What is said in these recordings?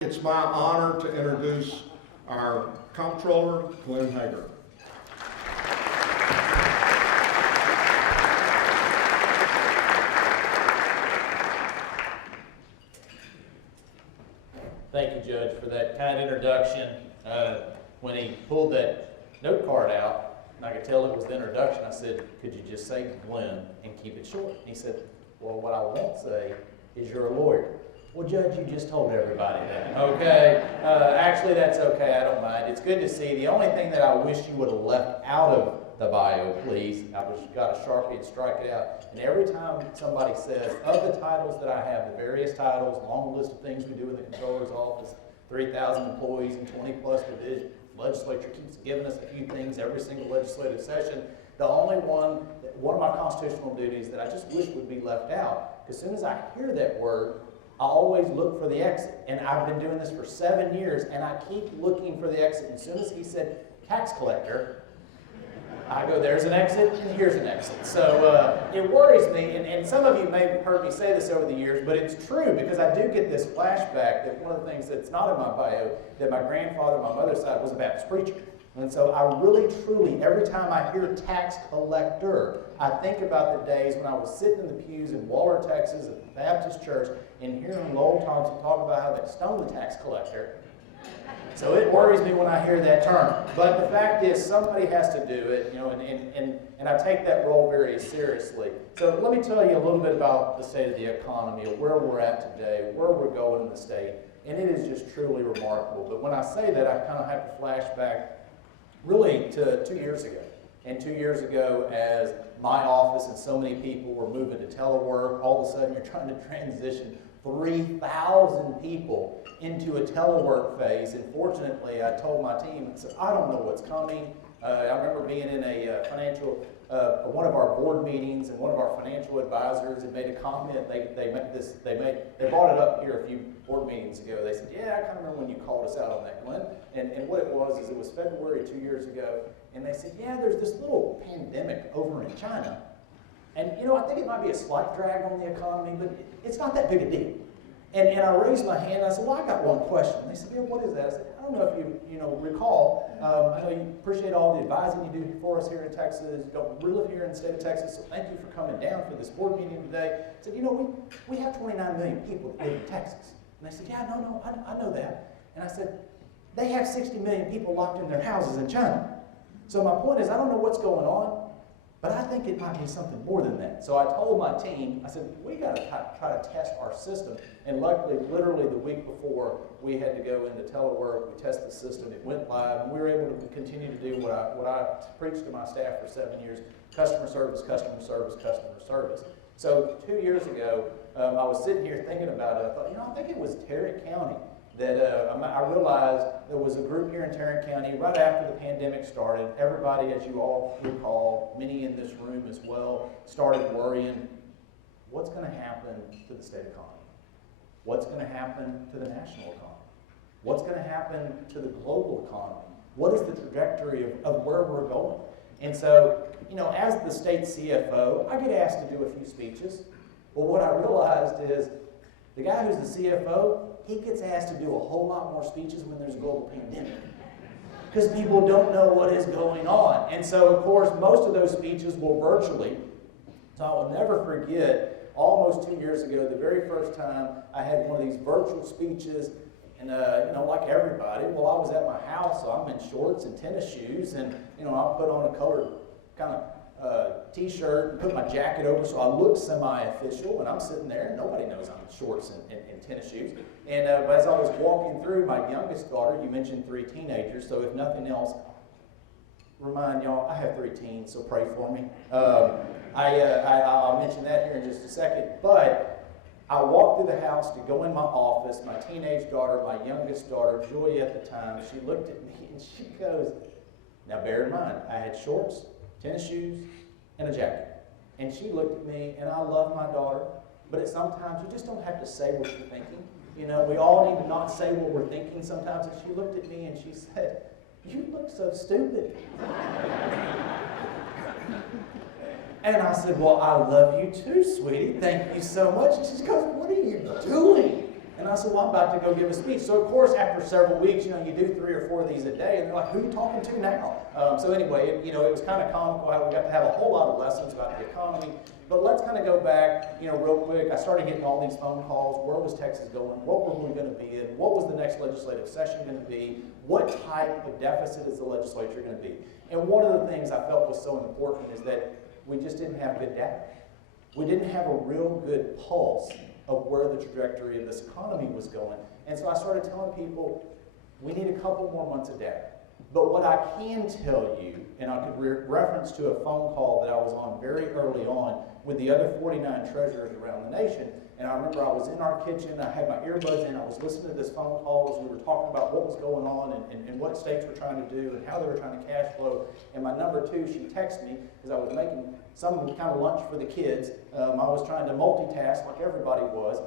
It's my honor to introduce our Comptroller, Hegar. Thank you, Judge, for that kind introduction. When he pulled that note card out, and I could tell it was the introduction, I said, could you just say Glenn and keep it short? And he said, well, what I won't say is you're a lawyer. Well, Judge, you just told everybody that, okay? Actually, that's okay, I don't mind. It's good to see. The only thing that I wish you would have left out of the bio, please, I wish you got a Sharpie and strike it out. And every time somebody says, of the titles that I have, the various titles, long list of things we do in the Comptroller's office, 3,000 employees and 20 plus divisions, legislature keeps giving us a few things every single legislative session. The only one of my constitutional duties that I just wish would be left out, as soon as I hear that word, I always look for the exit. And I've been doing this for 7 years, and I keep looking for the exit. And as soon as he said tax collector, I go, there's an exit, and here's an exit. So it worries me, and some of you may have heard me say this over the years, but it's true, because I do get this flashback that one of the things that's not in my bio, that my grandfather on my mother's side was a Baptist preacher. And so I really, truly, every time I hear tax collector, I think about the days when I was sitting in the pews in Waller, Texas, at the Baptist church, and hearing Lowell Thompson talk about how they stoned the tax collector. So it worries me when I hear that term. But the fact is, somebody has to do it, you know, and I take that role very seriously. So let me tell you a little bit about the state of the economy, or where we're at today, where we're going in the state, and it is just truly remarkable. But when I say that, I kind of have to flash back really to 2 years ago. And 2 years ago, as my office and so many people were moving to telework, all of a sudden you're trying to transition 3,000 people into a telework phase. And fortunately, I told my team, I said, I don't know what's coming. I remember being in a one of our board meetings, and one of our financial advisors had made a comment. They brought it up here a few board meetings ago. They said, yeah, I kind of remember when you called us out on that, Glenn. And what it was is it was February 2 years ago, and they said, yeah, there's this little pandemic over in China. And, you know, I think it might be a slight drag on the economy, but it's not that big a deal. And I raised my hand, and I said, well, I got one question. They said, yeah, what is that? I said, I don't know if you recall. I know you appreciate all the advising you do for us here in Texas. You don't live here in the state of Texas, so thank you for coming down for this board meeting today. I said, you know, we have 29 million people that live in Texas. And they said, yeah, no, I know that. And I said, they have 60 million people locked in their houses in China. So my point is, I don't know what's going on, but I think it might be something more than that. So I told my team, I said, we got to try to test our system. And luckily, literally the week before we had to go into telework, we tested the system, it went live, and we were able to continue to do what I preached to my staff for 7 years: customer service, customer service, customer service. So 2 years ago, I was sitting here thinking about it. I thought, you know, I think it was Tarrant County that I realized there was a group here in Tarrant County right after the pandemic started. Everybody, as you all recall, many in this room as well, started worrying, what's going to happen to the state economy? What's going to happen to the national economy? What's going to happen to the global economy? What is the trajectory of where we're going? And so, you know, as the state CFO, I get asked to do a few speeches. Well, what I realized is the guy who's the CFO, he gets asked to do a whole lot more speeches when there's a global pandemic, because people don't know what is going on. And so, of course, most of those speeches were virtually. So I will never forget, almost 2 years ago, the very first time I had one of these virtual speeches. And, you know, like everybody, well, I was at my house, so I'm in shorts and tennis shoes, and, you know, I put on a colored kind of t-shirt and put my jacket over so I look semi-official, and I'm sitting there and nobody knows I'm in shorts and tennis shoes. And but as I was walking through, my youngest daughter, you mentioned 3 teenagers, so if nothing else, remind y'all, I have 3 teens, so pray for me. I'll mention that here in just a second, but I walked through the house to go in my office. My teenage daughter, my youngest daughter, Julia at the time, she looked at me and she goes, now bear in mind, I had shorts, tennis shoes, and a jacket. And she looked at me, and I love my daughter, but sometimes you just don't have to say what you're thinking. You know, we all need to not say what we're thinking sometimes. And she looked at me and she said, you look so stupid. And I said, well, I love you too, sweetie. Thank you so much. And she goes, what are you doing? And I said, well, I'm about to go give a speech. So, of course, after several weeks, you do 3 or 4 of these a day, and they're like, who are you talking to now? So anyway, it was kind of comical how we got to have a whole lot of lessons about the economy. But let's kind of go back, real quick. I started getting all these phone calls. Where was Texas going? What were we going to be in? What was the next legislative session going to be? What type of deficit is the legislature going to be? And one of the things I felt was so important is that we just didn't have good data. We didn't have a real good pulse of where the trajectory of this economy was going. And so I started telling people, we need a couple more months of data. But what I can tell you, and I could reference to a phone call that I was on very early on with the other 49 treasurers around the nation, and I remember I was in our kitchen, I had my earbuds in, I was listening to this phone call as we were talking about what was going on and what states were trying to do and how they were trying to cash flow. And my number 2, she texted me, because I was making some kind of lunch for the kids. I was trying to multitask like everybody was.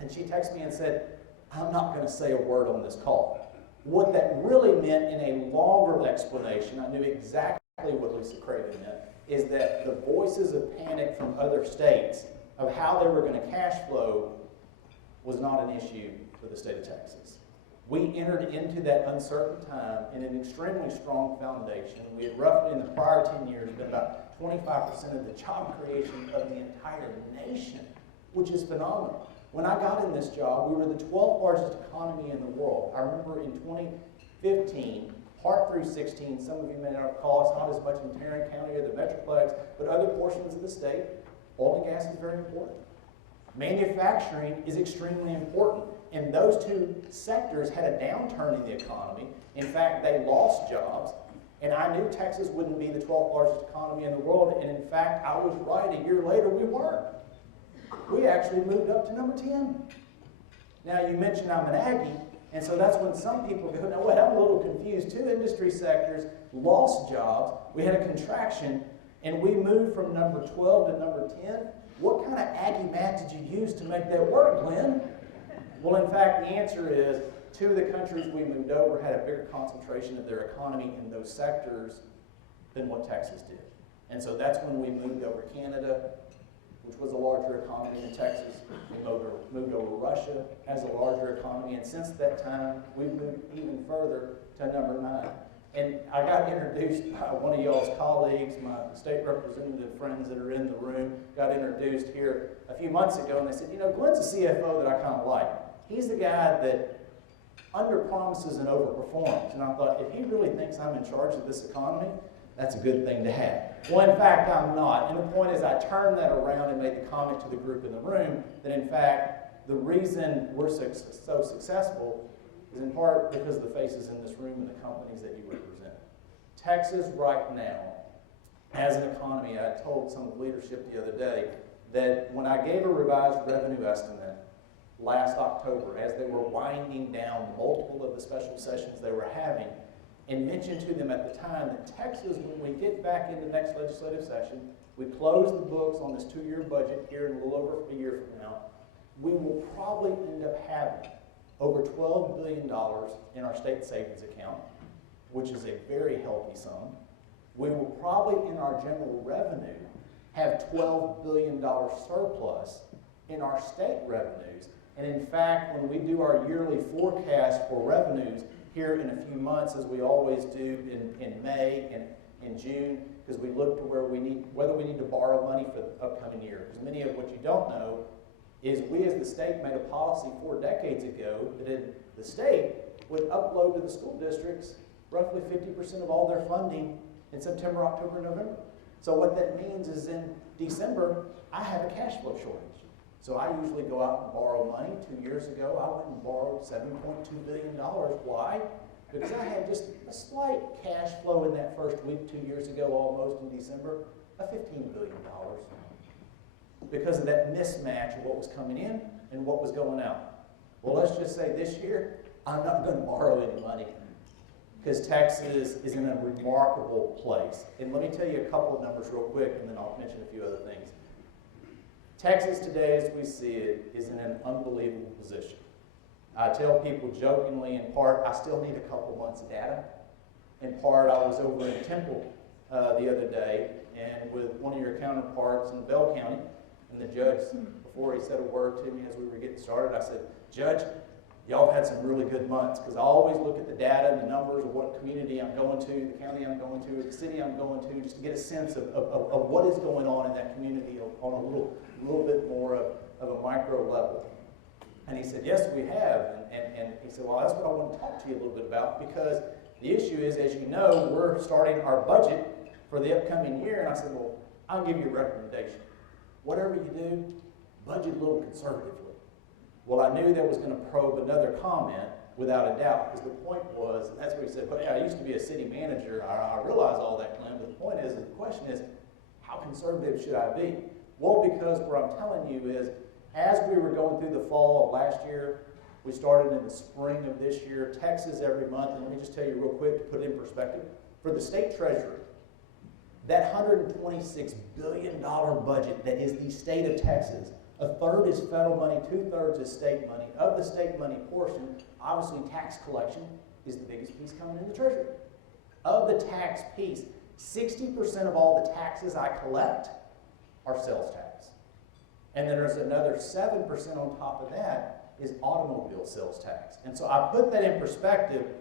And she texted me and said, I'm not going to say a word on this call. What that really meant in a longer explanation, I knew exactly what Lisa Craven meant, is that the voices of panic from other states of how they were going to cash flow was not an issue for the state of Texas. We entered into that uncertain time in an extremely strong foundation. We had roughly in the prior 10 years been about 25% of the job creation of the entire nation, which is phenomenal. When I got in this job, we were the 12th largest economy in the world. I remember in 2015, part through 16, some of you may not recall, it's not as much in Tarrant County or the Metroplex, but other portions of the state, oil and gas is very important. Manufacturing is extremely important. And those 2 sectors had a downturn in the economy. In fact, they lost jobs. And I knew Texas wouldn't be the 12th largest economy in the world. And in fact, I was right. A year later, we weren't. We actually moved up to number 10. Now, you mentioned I'm an Aggie. And so that's when some people go, no, wait, I'm a little confused. 2 industry sectors lost jobs. We had a contraction. And we moved from number 12 to number 10. What kind of Aggie math did you use to make that work, Glenn? Well, in fact, the answer is 2 of the countries we moved over had a bigger concentration of their economy in those sectors than what Texas did. And so that's when we moved over Canada, which was a larger economy than Texas. We moved over Russia as a larger economy. And since that time, we've moved even further to number 9. And I got introduced by one of y'all's colleagues, my state representative friends that are in the room, got introduced here a few months ago, and they said, Glenn's a CFO that I kind of like. He's the guy that under-promises and over-performs. And I thought, if he really thinks I'm in charge of this economy, that's a good thing to have. Well, in fact, I'm not. And the point is, I turned that around and made the comment to the group in the room that, in fact, the reason we're so successful is in part because of the faces in this room and the companies that you represent. Texas right now, as an economy, I told some of the leadership the other day that when I gave a revised revenue estimate last October, as they were winding down multiple of the special sessions they were having, and mentioned to them at the time that Texas, when we get back into the next legislative session, we close the books on this 2-year budget here in a little over a year from now, we will probably end up having over $12 billion in our state savings account, which is a very healthy sum. We will probably, in our general revenue, have $12 billion surplus in our state revenues. And in fact, when we do our yearly forecast for revenues here in a few months, as we always do in May and in June, because we look to whether we need to borrow money for the upcoming year. Because many of what you don't know is we as the state made a policy 4 decades ago that the state would upload to the school districts roughly 50% of all their funding in September, October, November. So what that means is in December, I have a cash flow shortage. So I usually go out and borrow money. 2 years ago, I went and borrowed $7.2 billion. Why? Because I had just a slight cash flow in that first week 2 years ago, almost in December, of $15 billion. Because of that mismatch of what was coming in and what was going out. Well, let's just say this year, I'm not going to borrow any money because Texas is in a remarkable place. And let me tell you a couple of numbers real quick, and then I'll mention a few other things. Texas today, as we see it, is in an unbelievable position. I tell people jokingly, in part, I still need a couple months of data. In part, I was over in Temple the other day, and with one of your counterparts in Bell County, And the judge, before he said a word to me as we were getting started, I said, Judge, y'all have had some really good months, because I always look at the data and the numbers of what community I'm going to, the county I'm going to, the city I'm going to, just to get a sense of what is going on in that community on a little bit more of a micro level. And he said, yes, we have. And he said, well, that's what I want to talk to you a little bit about, because the issue is, as you know, we're starting our budget for the upcoming year. And I said, well, I'll give you a recommendation. Whatever you do, budget a little conservatively. Well, I knew that was going to probe another comment, without a doubt, because the point was, and that's what he said, but yeah, I used to be a city manager. I realize all that, Glenn, but the point is, the question is, how conservative should I be? Well, because what I'm telling you is, as we were going through the fall of last year, we started in the spring of this year, Texas every month, and let me just tell you real quick to put it in perspective, for the state treasury, that $126 billion budget that is the state of Texas, a third is federal money, 2/3 is state money. Of the state money portion, obviously tax collection is the biggest piece coming in the treasury. Of the tax piece, 60% of all the taxes I collect are sales tax. And then there's another 7% on top of that is automobile sales tax. And so I put that in perspective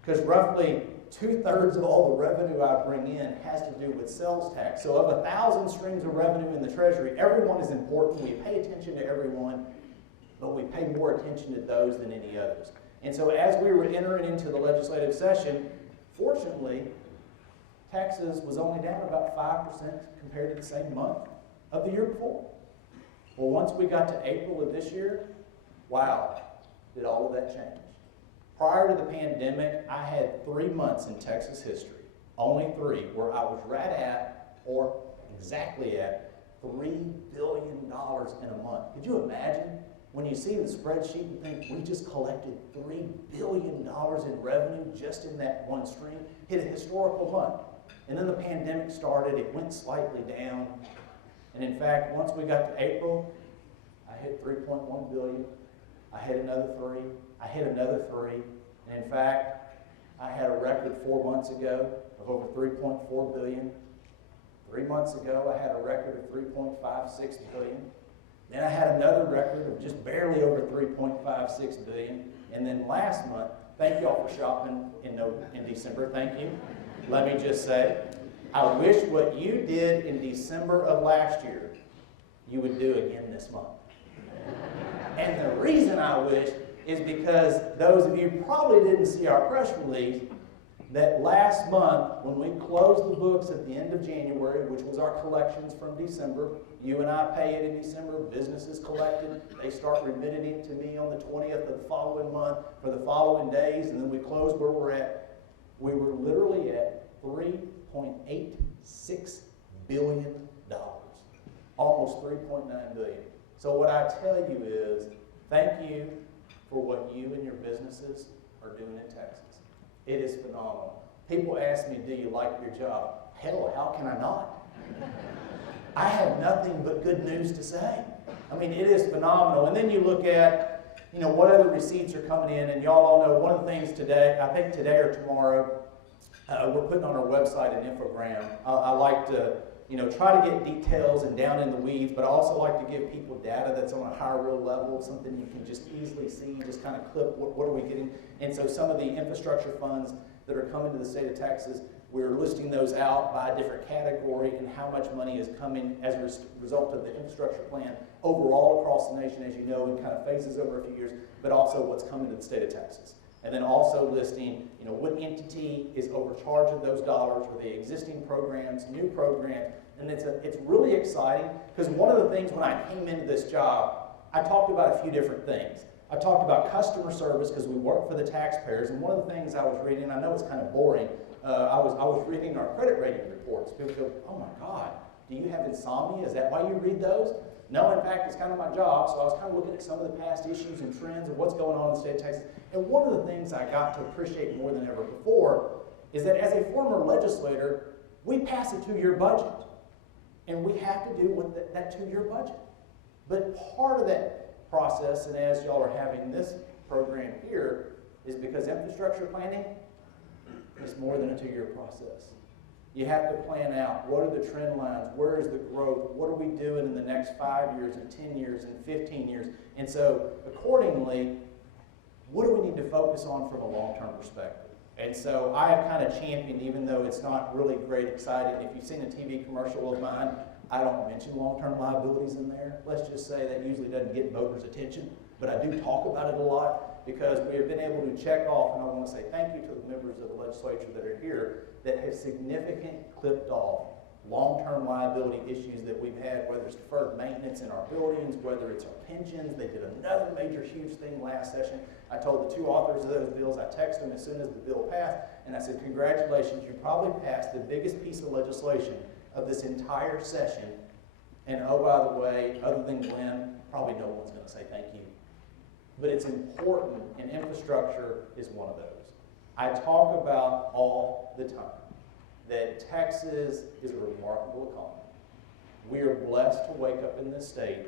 because roughly 2/3 of all the revenue I bring in has to do with sales tax. So of 1,000 streams of revenue in the treasury, everyone is important. We pay attention to everyone, but we pay more attention to those than any others. And so as we were entering into the legislative session, fortunately, Texas was only down about 5% compared to the same month of the year before. Well, once we got to April of this year, wow, did all of that change. Prior to the pandemic, I had 3 months in Texas history, only 3, where I was right at, or exactly at, $3 billion in a month. Could you imagine when you see the spreadsheet and think we just collected $3 billion in revenue just in that one stream? Hit a historical month. And then the pandemic started, it went slightly down. And in fact, once we got to April, I hit 3.1 billion. I hit another 3. I hit another 3. And in fact, I had a record 4 months ago of over 3.4 billion. 3 months ago, I had a record of 3.56 billion. Then I had another record of just barely over 3.56 billion. And then last month, thank you all for shopping in December. Thank you. Let me just say, I wish what you did in December of last year, you would do again this month. And the reason I wish is because those of you probably didn't see our press release that last month, when we closed the books at the end of January, which was our collections from December, you and I pay it in December, businesses collected, they start remitting it to me on the 20th of the following month for the following days, and then we close where we're at. We were literally at $3.86 billion, almost $3.9 billion. So what I tell you is, thank you for what you and your businesses are doing in Texas. It is phenomenal. People ask me, do you like your job? Hell, how can I not? I have nothing but good news to say. I mean, it is phenomenal. And then you look at, what other receipts are coming in, and y'all all know one of the things today, I think today or tomorrow, we're putting on our website an infogram. I like to, try to get details and down in the weeds, but I also like to give people data that's on a higher real level, something you can just easily see, just kind of clip what are we getting. And so some of the infrastructure funds that are coming to the state of Texas, we're listing those out by a different category and how much money is coming as a result of the infrastructure plan overall across the nation, as you know, in kind of phases over a few years, but also what's coming to the state of Texas. And then also listing, what entity is overcharging those dollars for the existing programs, new programs, and it's really exciting because one of the things when I came into this job, I talked about a few different things. I talked about customer service because we work for the taxpayers, and one of the things I was reading, I know it's kind of boring, I was reading our credit rating reports. People go, oh my God, do you have insomnia? Is that why you read those? No, in fact, it's kind of my job, so I was kind of looking at some of the past issues and trends and what's going on in the state of Texas. And one of the things I got to appreciate more than ever before is that as a former legislator, we pass a 2-year budget. And we have to do with that 2-year budget. But part of that process, and as y'all are having this program here, is because infrastructure planning is more than a 2-year process. You have to plan out, what are the trend lines, where is the growth, what are we doing in the next 5 years and 10 years and 15 years? And so accordingly, what do we need to focus on from a long-term perspective? And so I have kind of championed, even though it's not really great exciting, if you've seen a TV commercial of mine, I don't mention long-term liabilities in there. Let's just say that usually doesn't get voters' attention, but I do talk about it a lot because we have been able to check off, and I want to say thank you to the members of the legislature that are here that have significantly clipped off long-term liability issues that we've had, whether it's deferred maintenance in our buildings, whether it's our pensions. They did another major huge thing last session. I told the two authors of those bills, I texted them as soon as the bill passed, and I said, congratulations, you probably passed the biggest piece of legislation of this entire session. And oh, by the way, other than Glenn, probably no one's going to say thank you. But it's important, and infrastructure is one of those. I talk about all the time that Texas is a remarkable economy. We are blessed to wake up in this state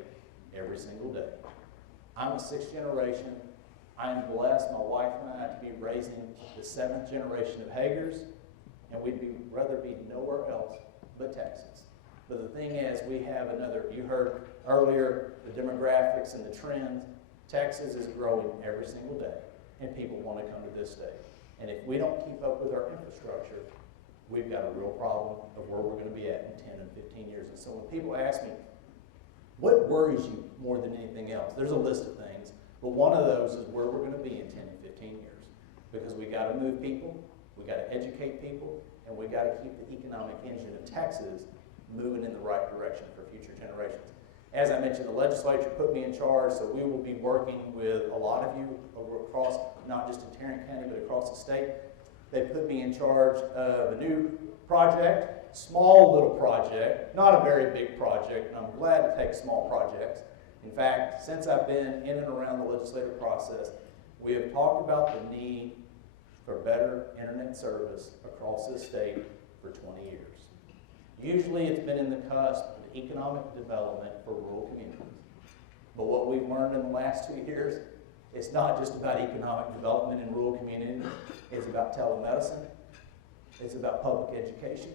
every single day. I'm a sixth generation. I'm blessed, my wife and I, to be raising the seventh generation of Hegars, and we'd rather be nowhere else but Texas. But the thing is, we have another, you heard earlier, the demographics and the trends. Texas is growing every single day, and people want to come to this state. And if we don't keep up with our infrastructure, we've got a real problem of where we're going to be at in 10 and 15 years. And so when people ask me, what worries you more than anything else? There's a list of things, but one of those is where we're going to be in 10 and 15 years. Because we got to move people, we got to educate people, and we got to keep the economic engine of Texas moving in the right direction for future generations. As I mentioned, the legislature put me in charge, so we will be working with a lot of you over across, not just in Tarrant County, but across the state. They put me in charge of a new project, small little project, not a very big project, and I'm glad to take small projects. In fact, since I've been in and around the legislative process, we have talked about the need for better internet service across this state for 20 years. Usually it's been in the cusp of economic development for rural communities. But what we've learned in the last 2 years, it's not just about economic development in rural communities. It's about telemedicine. It's about public education.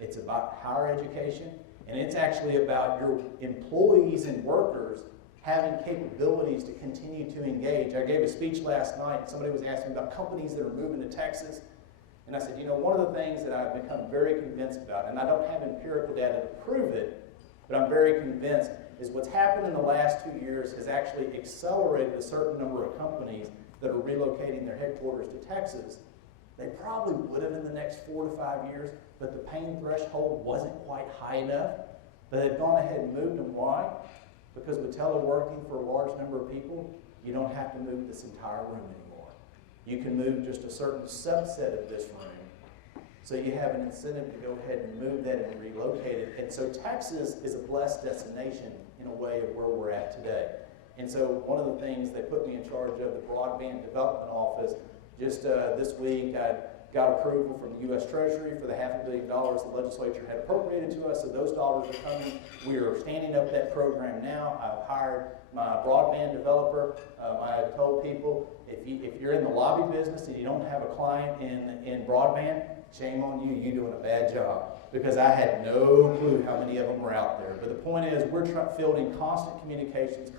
It's about higher education. And it's actually about your employees and workers having capabilities to continue to engage. I gave a speech last night, and somebody was asking about companies that are moving to Texas. And I said, you know, one of the things that I've become very convinced about, and I don't have empirical data to prove it, but I'm very convinced, is what's happened in the last 2 years has actually accelerated a certain number of companies that are relocating their headquarters to Texas. They probably would have in the next 4 to 5 years, but the pain threshold wasn't quite high enough. But they've gone ahead and moved them. Why? Because with teleworking for a large number of people, you don't have to move this entire room anymore. You can move just a certain subset of this room. So you have an incentive to go ahead and move that and relocate it. And so Texas is a blessed destination in a way of where we're at today. And so one of the things they put me in charge of, the Broadband Development Office, just this week I got approval from the U.S. Treasury for the $500 million the legislature had appropriated to us, so those dollars are coming. We are standing up that program now. I've hired my broadband developer. I have told people, if you're in the lobby business and you don't have a client in broadband, shame on you, you're doing a bad job. Because I had no clue how many of them were out there. But the point is, we're fielding constant communications,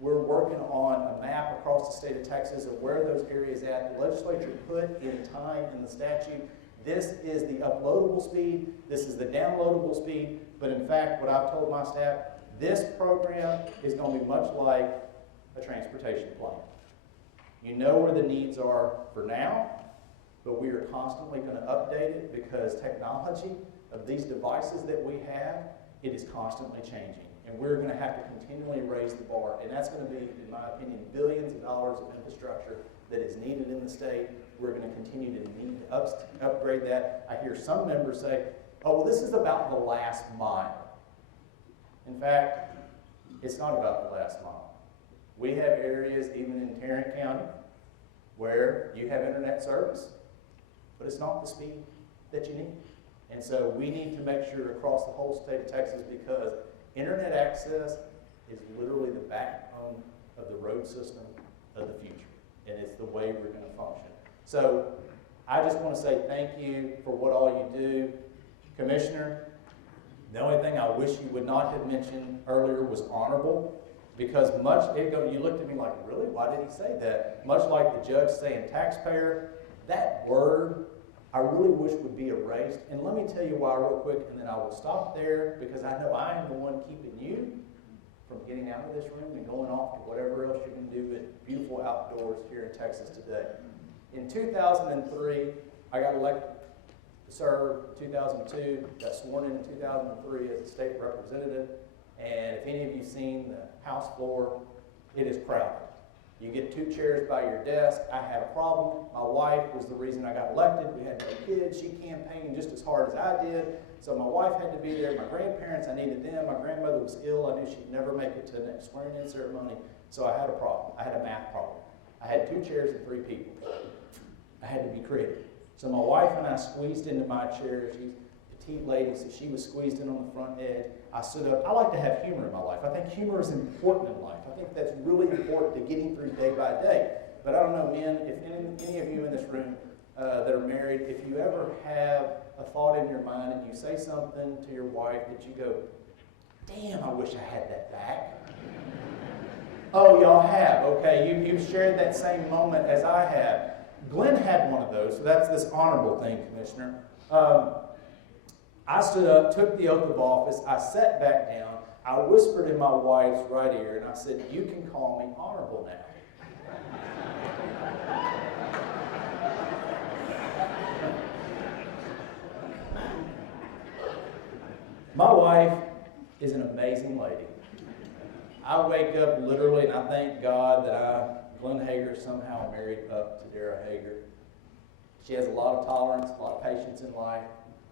we're working on a map across the state of Texas of where those areas at. The legislature put in time in the statute, this is the uploadable speed, this is the downloadable speed, but in fact, what I've told my staff, this program is going to be much like a transportation plan. You know where the needs are for now, but we are constantly going to update it because technology of these devices that we have, it is constantly changing. And we're going to have to continually raise the bar. And that's going to be, in my opinion, billions of dollars of infrastructure that is needed in the state. We're going to continue to need to upgrade that. I hear some members say, oh, well, this is about the last mile. In fact, it's not about the last mile. We have areas, even in Tarrant County, where you have internet service, but it's not the speed that you need. And so we need to make sure across the whole state of Texas, because internet access is literally the backbone of the road system of the future, and it's the way we're going to function. So I just want to say thank you for what all you do. Commissioner, the only thing I wish you would not have mentioned earlier was honorable, because you looked at me like, really? Why did he say that? Much like the judge saying taxpayer, that word I really wish would be erased. And let me tell you why real quick, and then I will stop there, because I know I am the one keeping you from getting out of this room and going off to whatever else you can do at beautiful outdoors here in Texas today. In 2003, I got elected to serve. 2002, got sworn in 2003 as a state representative. And if any of you seen the House floor, it is crowded. You get 2 chairs by your desk. I had a problem. My wife was the reason I got elected. We had no kids. She campaigned just as hard as I did. So my wife had to be there. My grandparents, I needed them. My grandmother was ill. I knew she'd never make it to the next swearing-in ceremony. So I had a problem. I had a math problem. I had 2 chairs and 3 people. I had to be creative. So my wife and I squeezed into my chair. She's a petite lady, so she was squeezed in on the front edge. I stood up. I like to have humor in my life. I think humor is important in life. I think that's really important to getting through day by day. But I don't know, men, if any of you in this room that are married, if you ever have a thought in your mind and you say something to your wife that you go, damn, I wish I had that back. Oh, y'all have. Okay, you've shared that same moment as I have. Glenn had one of those, so that's this honorable thing, Commissioner. I stood up, took the oath of office, I sat back down, I whispered in my wife's right ear, and I said, you can call me honorable now. My wife is an amazing lady. I wake up literally, and I thank God that Glenn Hegar somehow married up to Dara Hegar. She has a lot of tolerance, a lot of patience in life.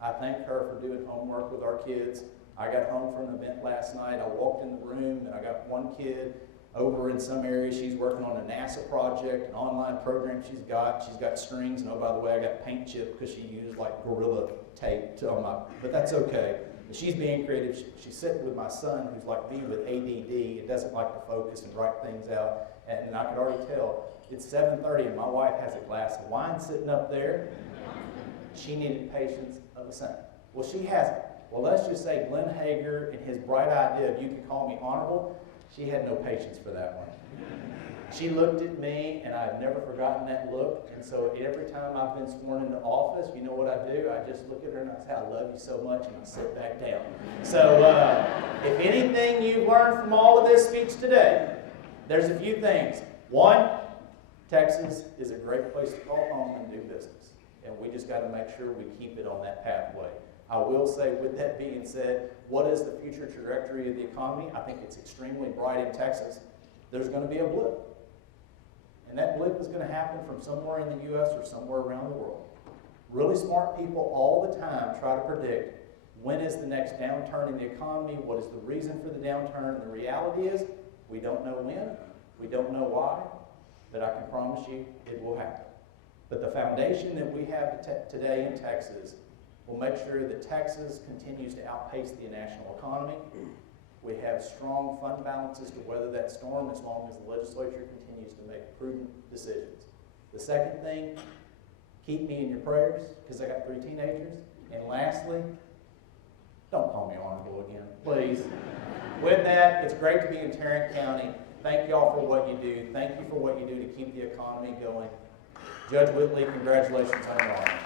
I thank her for doing homework with our kids. I got home from an event last night. I walked in the room, and I got one kid over in some area. She's working on a NASA project, an online program she's got. She's got strings, and oh, by the way, I got paint chip because she used like Gorilla tape on my, but that's okay. She's being creative. She's sitting with my son, who's like me with ADD and doesn't like to focus and write things out. And I could already tell it's 7:30, and my wife has a glass of wine sitting up there. She needed patience of a saint. Well, she hasn't. Well, let's just say Glenn Hegar and his bright idea of you can call me honorable, she had no patience for that one. She looked at me, and I've never forgotten that look. And so every time I've been sworn into office, you know what I do? I just look at her and I say, I love you so much, and I sit back down. So if anything you've learned from all of this speech today, there's a few things. One, Texas is a great place to call home and do business. And we just got to make sure we keep it on that pathway. I will say, with that being said, what is the future trajectory of the economy? I think it's extremely bright in Texas. There's going to be a blip. And that blip is going to happen from somewhere in the U.S. or somewhere around the world. Really smart people all the time try to predict when is the next downturn in the economy, what is the reason for the downturn, and the reality is we don't know when, we don't know why, but I can promise you it will happen. But the foundation that we have today in Texas will make sure that Texas continues to outpace the national economy. We have strong fund balances to weather that storm as long as the legislature continues to make prudent decisions. The second thing, keep me in your prayers because I got 3 teenagers. And lastly, don't call me honorable again, please. With that, it's great to be in Tarrant County. Thank y'all for what you do. Thank you for what you do to keep the economy going. Judge Whitley, congratulations on your honor.